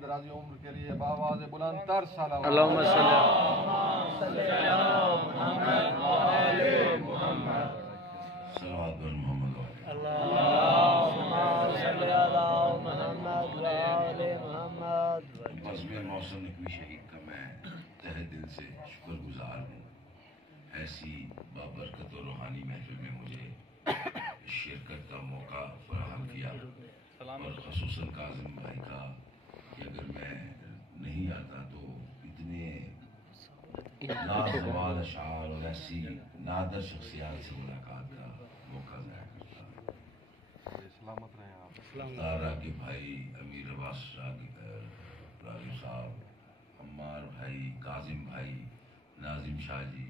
दराज़ी उम्र के लिए बावाज़ बुलंद तर सलावत। अल्लाहुम्मा सल्ली मौसम नकवी शहीद का मैं तहे दिल से शुक्रगुजार हूँ। ऐसी बाबरकत और रूहानी महफिल में मुझे शिरकत का मौका फराहम किया और ख़ुसूसन काज़िम भाई का कि अगर मैं नहीं आता तो इतने नाज़वाल अशार और ऐसी नादर शख्सियात से मुलाकात का मौका ज़ाया करता। सलामत रहे आप। तारा के भाई अमीर अब्बास रागिब साहब, अम्मार भाई, काजिम भाई, नाजिम शाह जी,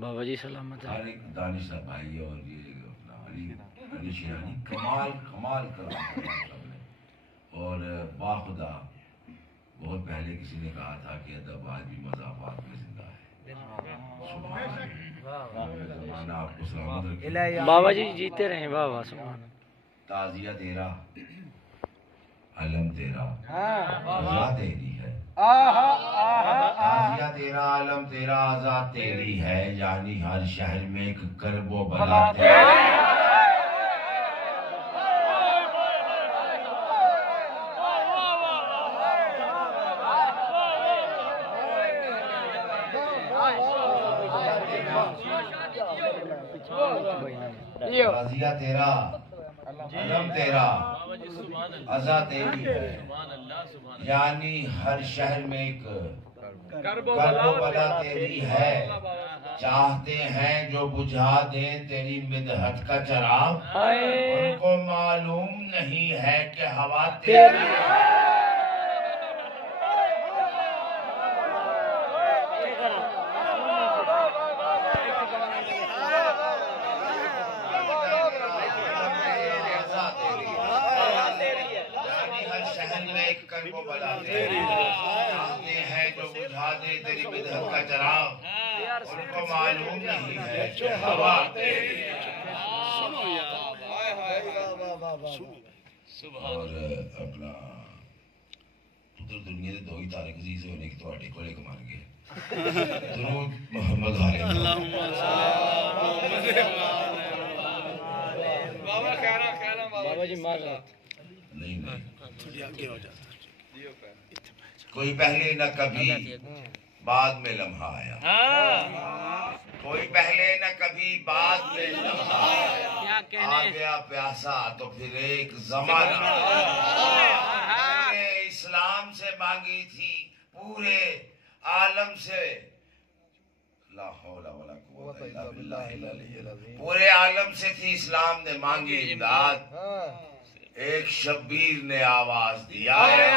बाबा जी सलामत है। तारिक दानिश भाई और ये अपना अली शिरानी कमाल कमाल कर सबने। और बाखुदा बहुत पहले किसी ने कहा था कि अदब आज भी मज़ाफ़ात में जिंदा है। ज़माना आपको सलामत रखे। बाबा जी जीते रहे बाबा। सुभान ताज़िया तेरा अलम तेरा आज़ा तेरी है। ताज़िया तेरा अलम तेरा आज़ा तेरी है, यानी हर शहर में एक करबो बला तेरी। ताज़िया तेरा अलम तेरा आज़ा तेरी है, यानी हर शहर में एक करबो बला तेरी है। चाहते हैं जो बुझा दे तेरी मिदहत का चराग, उनको मालूम नहीं है कि हवा तेरी है। चाहते हैं जो बुझा दे तेरी मिदहत का चराग, उनको मालूम नहीं है कि हवा तेरी है। और अपना पुत्र दुनिया के दो ही तारिक अजीज होने की थोड़े कोले कमान गए दुरूद मोहम्मद बाबा जी माजरत नहीं कोई पहले न कभी बाद में लम्हा आया, कोई पहले न कभी बाद में लम्हा आया, आ गया प्यासा तो फिर एक जमाना। मैंने इस्लाम से मांगी थी पूरे आलम से, ला हौला वला कुव्वता इल्ला बिल्लाहिल अलिय्यिल अज़ीम। पूरे आलम से थी इस्लाम ने मांगी इमदाद, एक शब्बीर ने आवाज दिया है।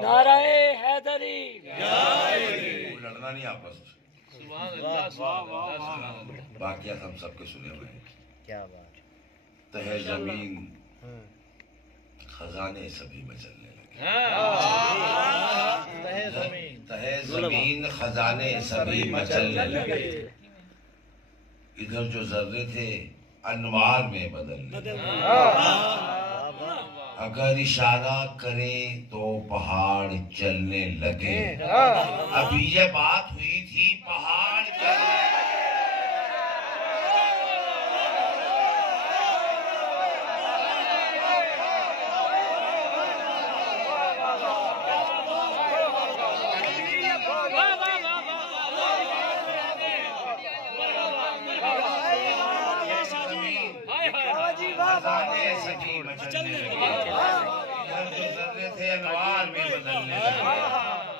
नाराए हैदरी। लड़ना नहीं आपस में, बाकी हम सबके सुने हुए हैं। क्या बात। तहे जमीन खजाने सभी में चलने लगे, तहे जमीन खजाने सभी में चलने लगे। इधर जो जर्रे थे अनवार में बदलने लगे। अगर इशारा करे तो पहाड़ चलने लगे। अभी ये बात हुई थी पहाड़ चलने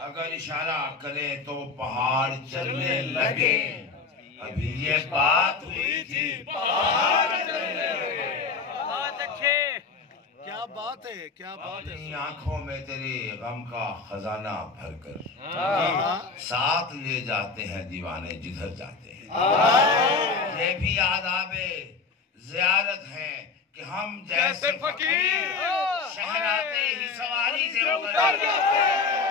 अगर इशारा करे तो पहाड़ चलने लगे। अभी ये बात हुई थी पहाड़ चलने लगे। बहुत अच्छे। क्या बात है, क्या बात है। अपनी आंखों में तेरे गम का खजाना भरकर साथ ले जाते हैं दीवाने जिधर जाते हैं। ये भी याद आवे जियारत है कि हम जैसे फकीर शहनाते जाते ही सवारी से उतर जाते हैं।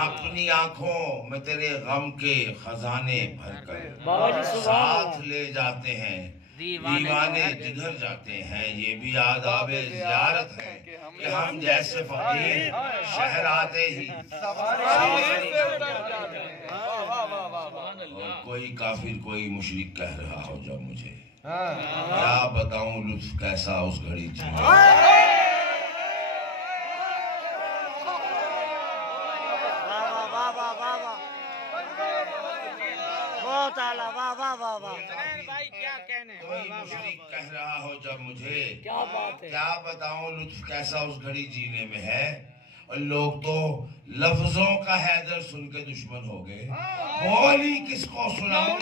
अपनी आंखों में तेरे गम के खजाने भरकर साथ ले जाते हैं, दीवाने जिधर जाते हैं। ये भी आदाबे ज़ियारत है कि हम जैसे फकीर शहर आते ही और कोई काफिर कोई मुशरिक कह रहा हो जब मुझे, क्या बताऊं लुत्फ कैसा उस घड़ी जीने। कोई मुशरिक कह रहा हो जब मुझे, क्या बात है, क्या बताऊं लुत्फ कैसा उस घड़ी जीने में है। और लोग तो लफ्जों का हैदर सुन के दुश्मन हो गए, बोली किसको सुनाऊं।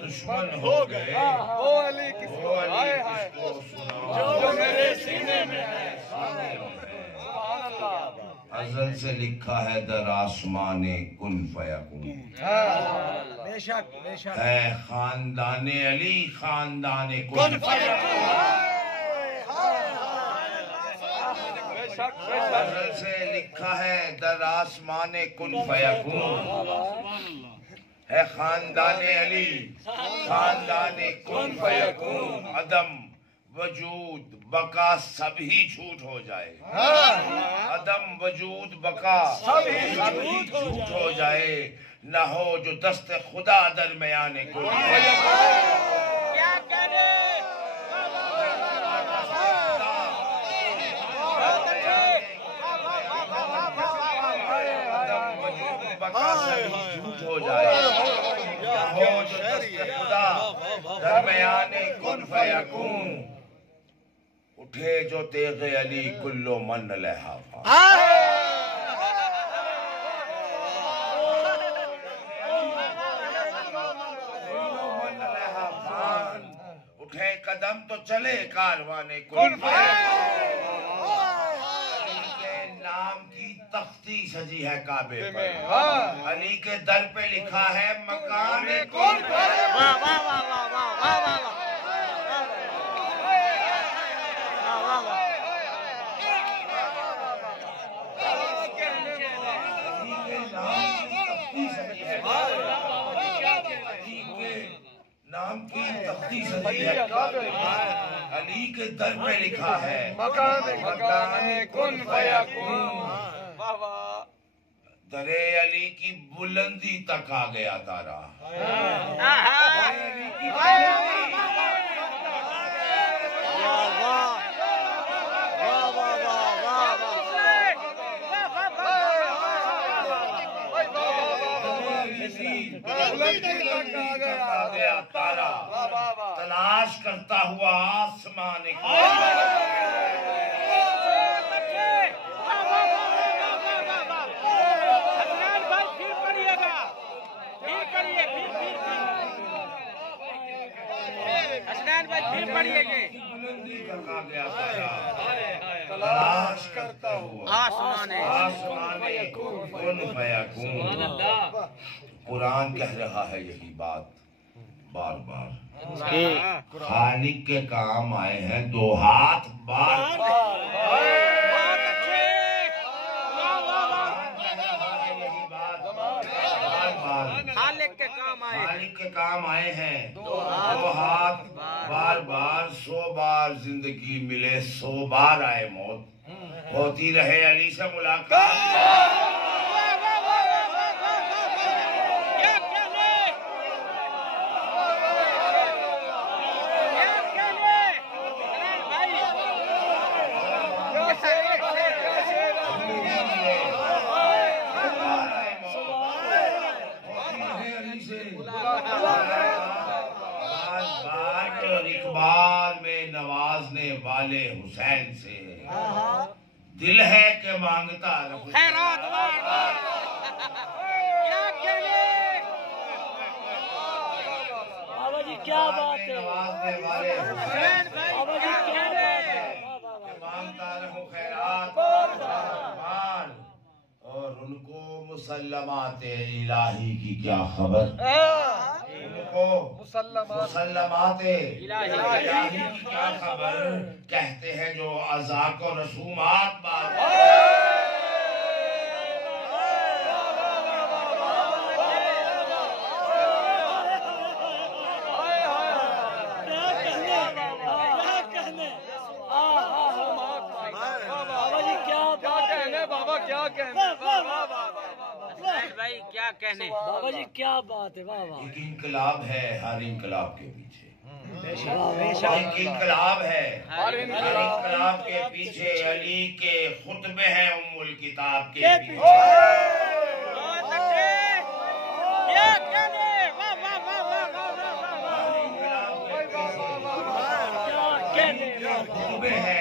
दुश्मन हो गए अज़ल से लिखा है दर आसमाने कुन फयकून। बेशक बेशक है खानदाने अली खानदाने कुन फयकून। अज़ल से लिखा है दर आसमाने कुन फयकून। है खानदाने अली खानदाने कुन फयकून। अदम वजूद बका सभी झूठ हो जाए, अदम वजूद बका सभी झूठ हो जाए। न हो जो दस्त खुदा दरमियाने कुन क्या करे झूठ हो जाए। हो जो दस्त खुदा दरमियाने कुन फयकून। उठे जो तेगे अली कुल्लो मन लहाफा। उठे कदम तो चले कारवाने कुन नाम की तख्ती सजी है काबे पर। अली के दर पे लिखा है मकान कुन। नाम की तख्ती सजी है अली के दर पे लिखा है मकान कुन फयकून। दरे अली की बुलंदी तक आ गया तारा। तारा तलाश करता हुआ आसमान तलाश करता हुआ आसमान कुन फयकून। कुरान कह रहा है यही बात बार बार। खालिक के काम आए हैं दो हाथ बार खालिक के काम आए हैं दो हाथ बार बार। 100 बार जिंदगी मिले 100 बार आए मौत। होती रहे अली से मुलाकात। बात और इकबाल में नवाजने वाले हुसैन से दिल है कि मांगता खैरात क्या कहने बाबा जी क्या बात है नवाजने वाले हुसैन बाबा जी क्या बात है मांगता रहूं खैरात माल और उनको मुसल्लमाते इलाही की क्या खबर उनको मुसल्लमाते इलाही की क्या खबर कहते हैं जो अज़ा को रसूमात बात भाई क्या कहने बाबा जी क्या बात है वाह वाह एक इनकलाब है हर इनकलाब के पीछे वाह एक इनकलाब है हर इनकलाब के पीछे अली के खुतबे हैं उम्मुल किताब के पीछे क्या कहने वाह वाह वाह वाह खुतबे हैं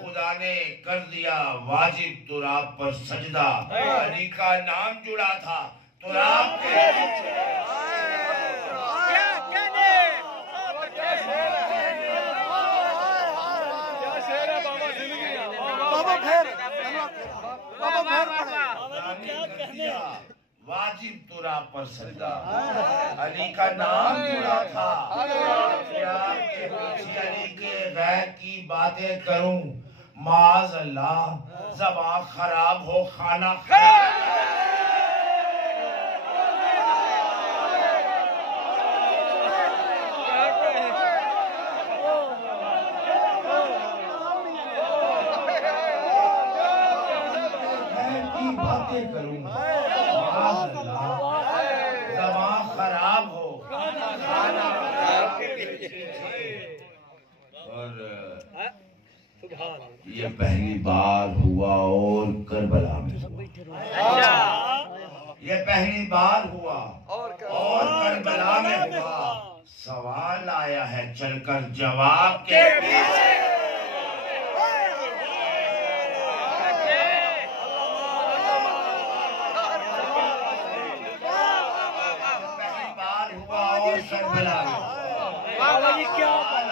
खुदा ने कर दिया वाजिब तुराब पर सजदा अली का नाम जुड़ा था तुराब के पीछे क्या कहने वाजिब तुराब पर सजदा अली का नाम जुड़ा था के पीछे अली के गैर की बातें करूं माज अल्लाह ज़बान खराब हो खाना बातें करूं ज़बान खराब हो और ये पहली बार हुआ और करबला में ये पहली बार हुआ और करबला में हुआ सवाल आया है चलकर जवाब के पीछे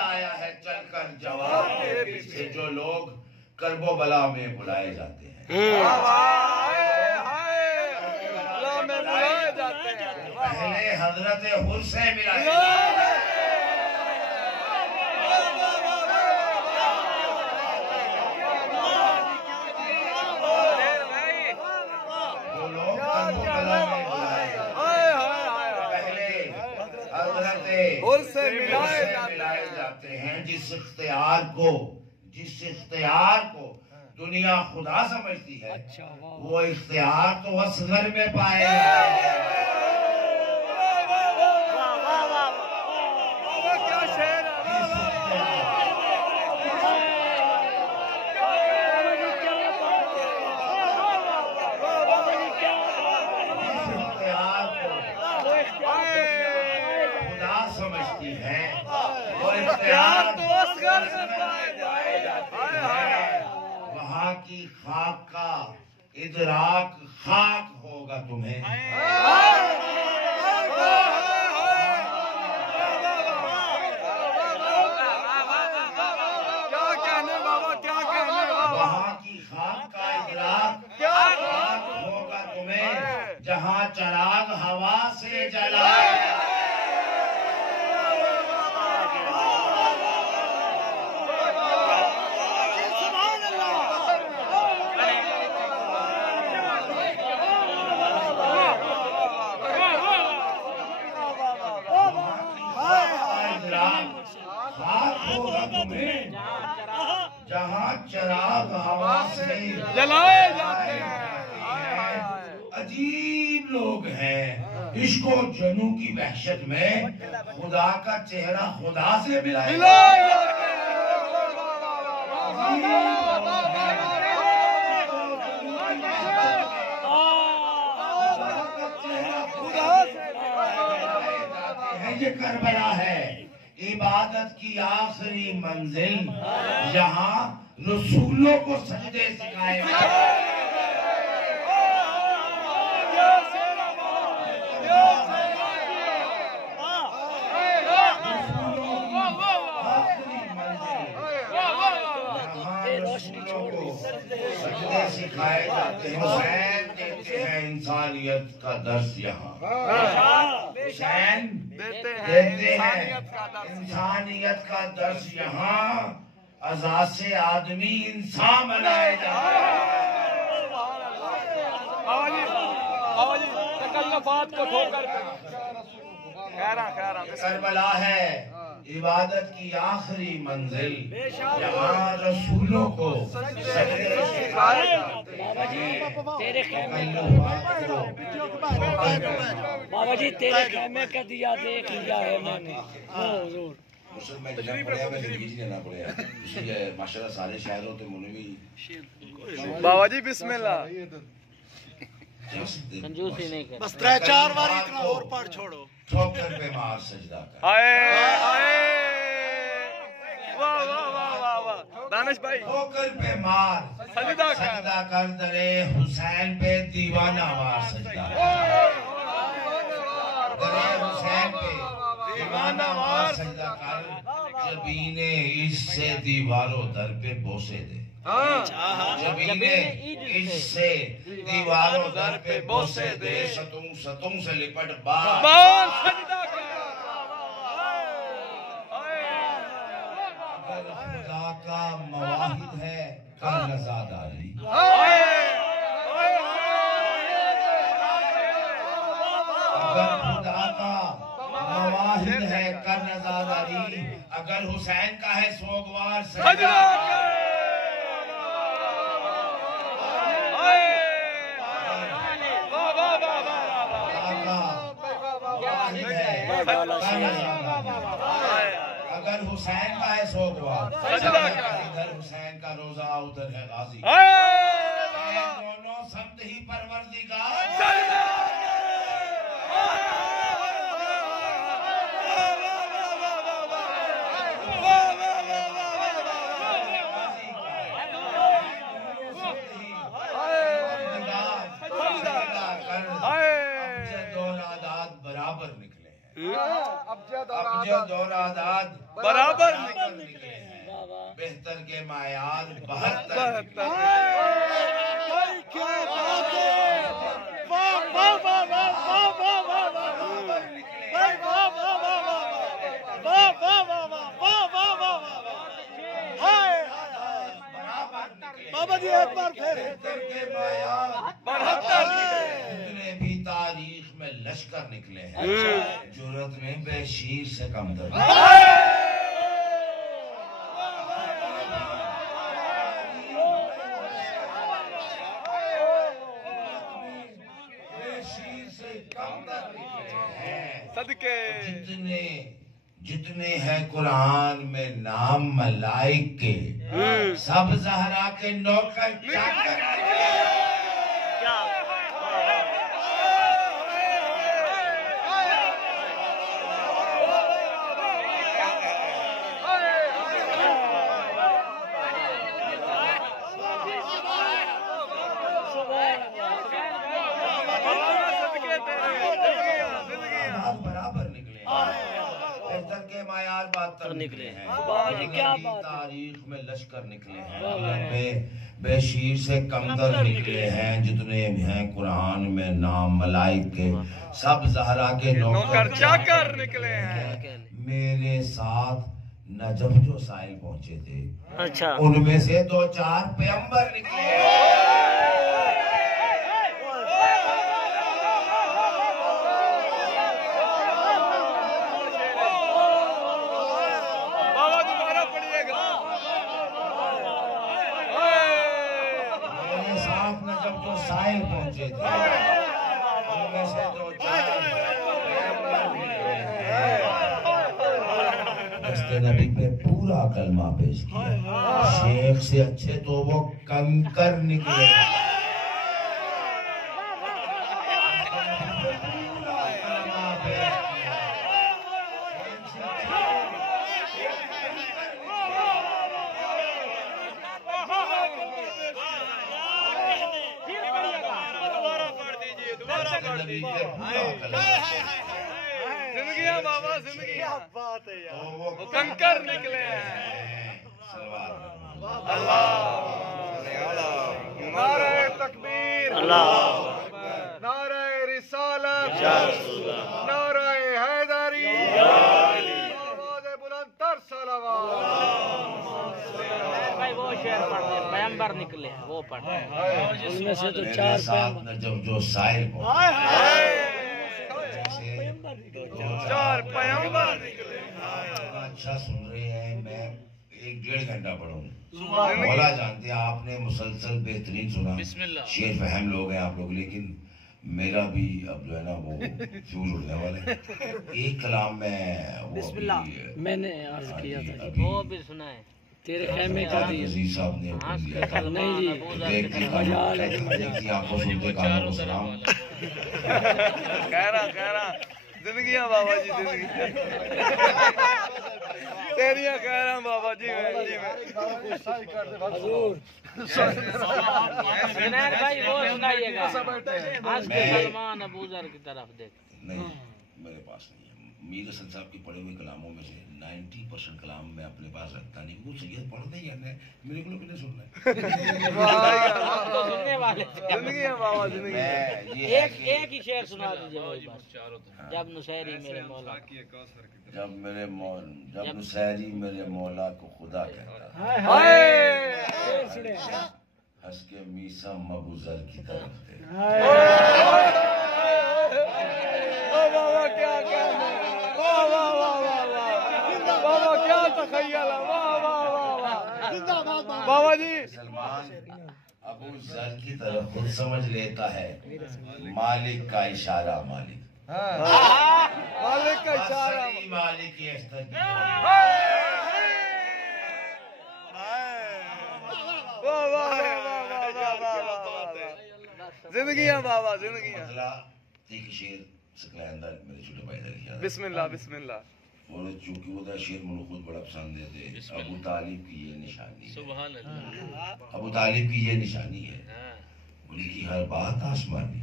आया है चलकर जवाब के पीछे जो लोग करबो बला में बुलाए जाते हैं पहले हजरत हुर से मिलाए जो लोग करबो बला में बुलाए पहले हजरत हुर से मिलाए जाते हैं जिस इख्तियार को दुनिया खुदा समझती है वो इख्तियार तो असगर में पाए खुदा समझती है वो इख्तियार तो असगर में पाए जाते हैं वहाँ की खाक का इदराक खाक होगा तुम्हें वहाँ की खाक का इदराक खाक होगा तुम्हें जहाँ चराग हवा से जलाए जहाँ चराग हवा से जलाए जाते हैं अजीब लोग हैं इश्को जनू की वहशत में खुदा का चेहरा खुदा से मिलाए ये करबला है इबादत की आखिरी मंजिल, यहाँ रसूलों को सजदे सिखाए। सजदे सिखाए जाते हैं। हुसैन देते हैं इंसानियत का दर्स यहाँ। हुसैन देते हैं इंसानियत का दर्स यहाँ। अज़ा से आदमी इंसान बनाए जाते हैं। बात को ठोकर करबला है इबादत की आखिरी मंजिल, यहाँ रसूलों को तेरे खेमे बाबा जी तेरे खेमे का दिया देख लिया है मैंने। माशाल्लाह सारे शायरों ते मुने भी बाबा जी बिस्मिल्लाह। कंजूसी नहीं कर। बस 3-4 बार इतना और पढ़ छोड़ो। ठोकर पे मार सजदा कर। आए आए वाह वाह वाह वाह वाह दानिश भाई। ठोकर पे मार सजदा कर दरे हुसैन पे दीवाना मार सजदा। दरे हुसैन पे दीवाना मार सजदा कर। जबीने इससे दीवारों दर पे बोसे दे। जबीने इससे दीवारों दर पे बोसे दे। सतुम से लिपट बार सजदा कर। अगर खुदा का मवाहिद है कर नज़ादारी। अगर खुदा का मवाहिद है कर नज़ादारी। अगर हुसैन का है सोगवार सजदा अगर हुसैन का है सोगवार इधर हुसैन का रोजा उधर है गाजी। दोनों समत ही परवरदिगार। बराबर निकले हैं। अबजद और आदाद बराबर निकले हैं। बेहतर के मायार 72। बाबा जी एक बार फिर के मायार 72 जितने भी तारीख में लश्कर निकले हैं जुर्रत में बेशीर से कम दर। बेशीर से कम दर निकले हैं। सदके जितने हैं कुरान में नाम मलाइक के सब ज़हरा के नौकर चाकर। निकले हैं क्या बात। तारीख में लश्कर निकले हैं। बेशीर से कमदर निकले हैं जितने भी हैं कुरान में नाम मलाइक के सब ज़हरा के नौकर चाकर निकले हैं। मेरे साथ नजफ जो साहिल पहुंचे थे अच्छा उनमें से 2-4 पैगंबर निकले हैं। साहिल पहुंचे थे उनमें से 2-4 नबी पे पूरा कलमा पेश किया। शेख से अच्छे तो वो कंकर निकले। खरीदते पूरा कलम। जिंदगियां बाबा जिंदगियां बात है यार, वो कंकर निकले हैं। नारे तकबीर, नारे रिसालत, नारे हैदरी, आवाज़े बुलंद तर सलावत। भाई वो शेर पढ़ते हैं, पैगंबर निकले हैं, वो पढ़ते हैं। उनमें से तो मेरे चार साथ में जब जो साहिल चार पैगंबर निकले। अच्छा सुन रहे हैं, मैं 1-1.5 घंटा पढ़ूंगा। मौला जानते हैं, आपने मुसलसल बेहतरीन सुना, शेर फहम लोग हैं आप लोग, लेकिन मेरा भी अब जो है ना वो फ्यूज उड़ने वाला है। एक कलाम में वो मैंने अर्ज किया था, अभी वो भी सुना है, तेरे खेमे का दिया। अजीज साहब ने बोल दिया था, नहीं जी, देखती आंखों सुनते कानों को सलाम। कह रहा जिंदगियां बाबा जी, जिंदगी तेरियां कह रहा हूं बाबा जी। हजूर विनायक भाई वो सुनाइएगा, आज के सलमान अबू जर की तरफ देख। नहीं मेरे पास नहीं है। मीर हसन साहब के पढ़े हुए कलामों में से 90% कलाम मैं अपने पास रखता नहीं, वो सैयद पढ़ते ही है, मेरे को नहीं सुनना है। तो सुनने वाले जिंदगियां बाबा जिंदगी। एक ही शेर सुना दीजिए वही बस। जब नुसैरी मेरे मौला, जब नुसैरी मेरे मौला को खुदा कहता, हंस के मीसा मबूजर की तरफ थे। बाबा क्या कहना, बाबा क्या तखय्युल, बाबा जी। सलमान अबू जर की तरफ खुद समझ लेता है, मालिक का इशारा मालिक, मालिक का इशारा मालिक की जिंदगियां बाबा जिंदगियां। एक शेर सकलैंदर मेरे छोटे भाई ने लिखा, बिस्मिल्लाह बिस्मिल्लाह। और चूंकि वो शेर मुझे खुद बड़ा पसंद है, अबू तालिब की ये निशानी है, अबू तालिब की ये निशानी है, उनकी हर बात आसमानी,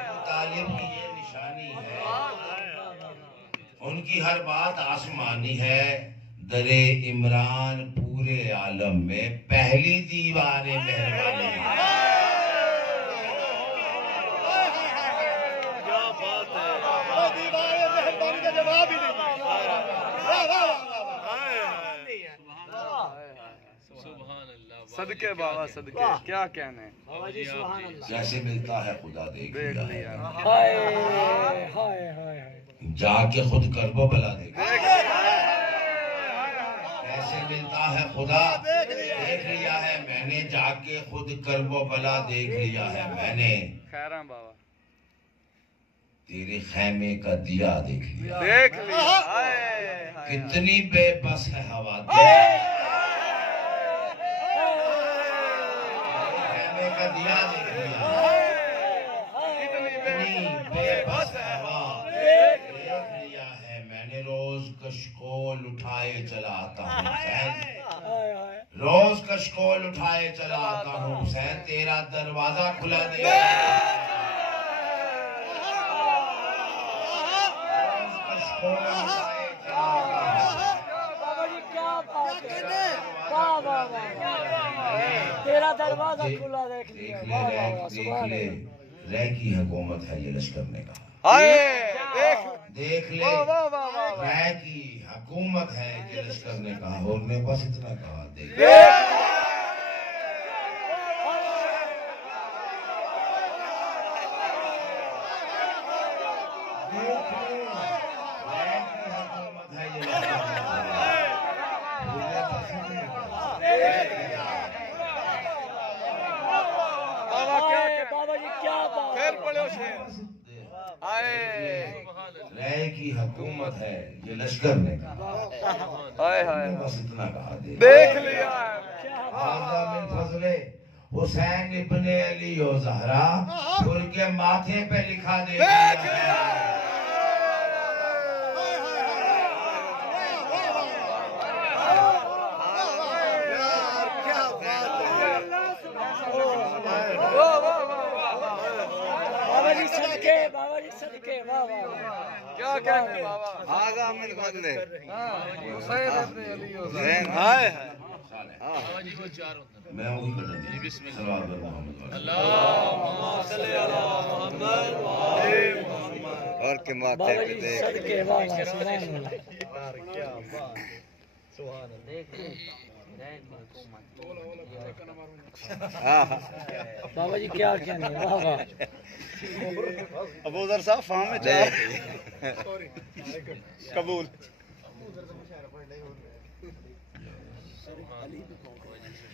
अबू तालिब की ये निशानी है, उनकी हर बात आसमानी है। दरे इमरान पूरे आलम में पहली दीवाने मेहरबानी। सदके बाबा सदके, क्या कहने। जैसे मिलता है खुदा देख लिया, हाय हाय हाय, जाके खुद करबो बला देख, ऐसे मिलता है खुदा देख लिया है मैंने, जाके खुद करबो बला देख लिया है मैंने, खैरा बाबा तेरे खैमे का दिया देख लिया, देख लिया। कितनी बेबस है हवा, खैमे का दिया देख लिया, कितनी बेबस है हवा देख लिया है मैंने। रोज कशकोल उठाए चला आता हूँ हुसैन, रोज कशकोल उठाए चला आता हूँ हुसैन, तेरा दरवाजा खुला दे। तेरा दरवाजा खुला देख लिया। रह की हुकूमत है ये लश्कर ने कहा, देख ले रह की हुकूमत है ये लश्कर ने कहा, और ने बस इतना कहा देख बाबा जी क्या बात, फिर पढ़ो शेर। रह की हुकूमत है ये लश्कर ने कहा, हाय हाय बस इतना कहा देख लिया। आज़ा मिन फज़ले हुसैन इब्ने अली ओ ज़हरा, उनके माथे पे लिखा दे सदके बाबा जी सदके वाह वाह क्या कहेंगे बाबा आगा मिल खोल दे हुसैन इब्न अली हुसैन हाय मैं वही कर रहा हूं सल्लल्लाहु अलैहि मोहम्मद अल्लाहुम्मा सल्ली अला मुहम्मद व आले मुहम्मद और के माथे पे देख सदके वाह वाह सुभान अल्लाह क्या बात सुभान अल्लाह देख हुकूमत हां बाबा जी क्या कहने वाह वाह अबूजर साहब फाहम में चाह कबूल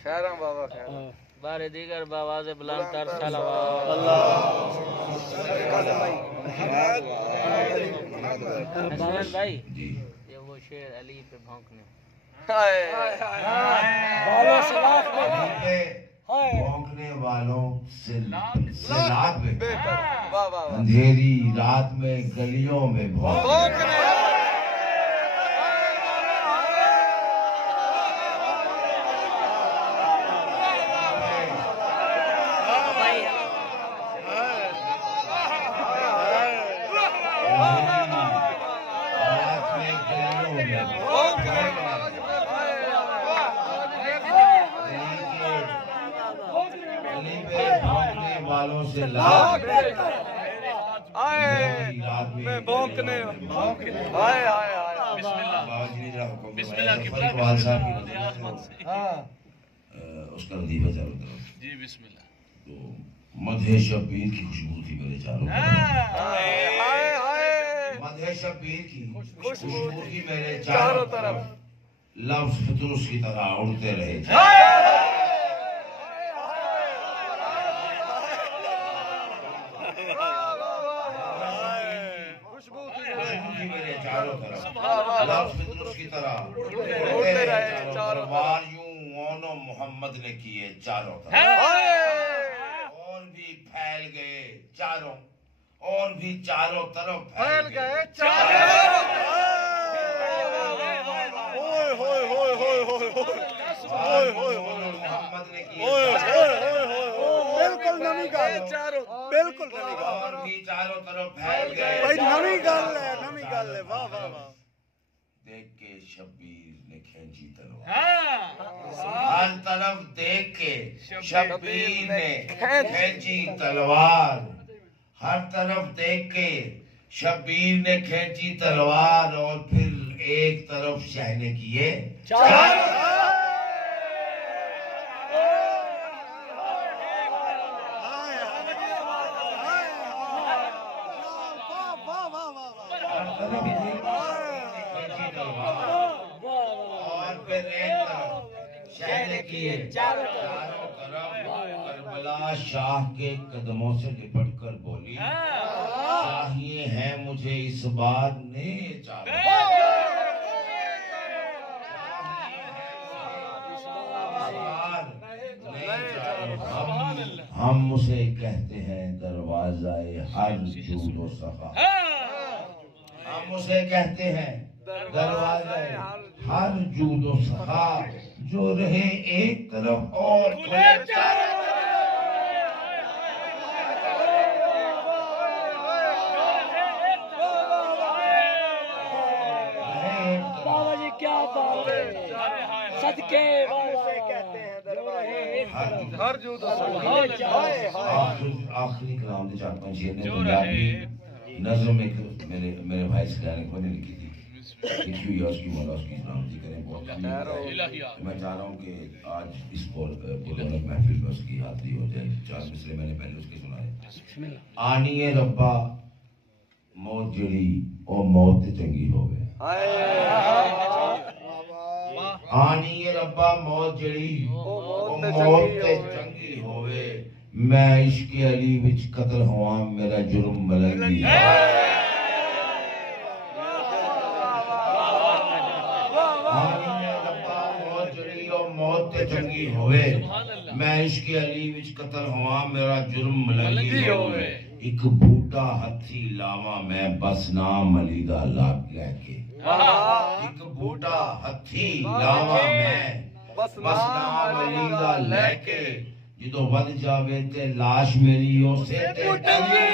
खैर बाबा खैर बारे दीगर बाबा से बुलंद तर सलावत बाबा भाई जी ये वो शेर अली पे भौंकने बालों से लाख भौंकने वालों से लाख में वाह वाह अंधेरी रात में गलियों में भौंकने वालों से लाख मैं भौंकने हाय हाय हाय बिस्मिल्लाह उसका वजीफा चारों तरफ जी बिस्मिल्लाह तो मधे शब्बीर की खुशबू थी मेरे चारों तरफ मधे शब्बीर की खुशबू थी मेरे चारों तरफ लफ्ज फितूस की तरह उड़ते रहे मेरे चारों तरफ लफ्ज फितूस की तरह उड़ते रहे चारों तरफ यूं ओनो मोहम्मद ने किए चारों तरफ और भी फैल गए चारों और भी चारों तरफ फैल गए मोहम्मद ने किए बिल्कुल नवी गल बिल्कुल नवी गल और भी चारों तरफ फैल गए भाई नवी गल है वाह वाह वाह देख के शब्बीर ने खींची तलवार हर तरफ देख के शब्बीर ने खींची तलवार हर तरफ देख के शब्बीर ने खींची तलवार और फिर एक तरफ शहने किए और फिर एक तरफ शहने किए चारों तरफ करबला शाह के कदमों से लिपट कर बोली चाहिए है मुझे इस बार ने हम उसे कहते हैं दरवाज़ाए हर जूद व सखा हम उसे कहते हैं दरवाज़ाए हर जूद व सखा जो रहे एक तरफ और खुले चारों बाबा जी क्या बात है सदके बाबा कहते हैं दरवाजे हर जूद आखिरी कलाम दे 4-5 शेर ने पंजाबी नज़म एक मेरे भाई सलाने को ने लिखी थी लिखी हुई है उसकी मौला उसकी सलामती करें बहुत मैं चाह रहा हूँ कि आज इस पुरौनक महफिल में उसकी हाजिरी हो जाए 4 मिसरे मैंने पहले उसके सुनाए आनिए रब्बा मौत जड़ी और मौत ते चंगी होवे आनिए रब्बा मौत जड़ी और मौत ते चंगी होवे मैं इश्क अली विच कत्ल होवा मेरा जुर्म मलंगी आनिए रब्बा मौत जड़ी और मौत ते चंगी होवे मैं इश्क अली विच कत्ल होवा मेरा जुर्म मलंगी होवे एक बूटा हथी लावा मैं बस नाम अली दा लाग लेके एक बूटा हथी लावा मैं बस नाम अली दा लेके ਜਦੋਂ ਵੱਧ ਜਾਵੇ ਤੇ ਲਾਸ਼ ਮੇਰੀ ਉਸੇ ਤੇ ਟੰਗੀ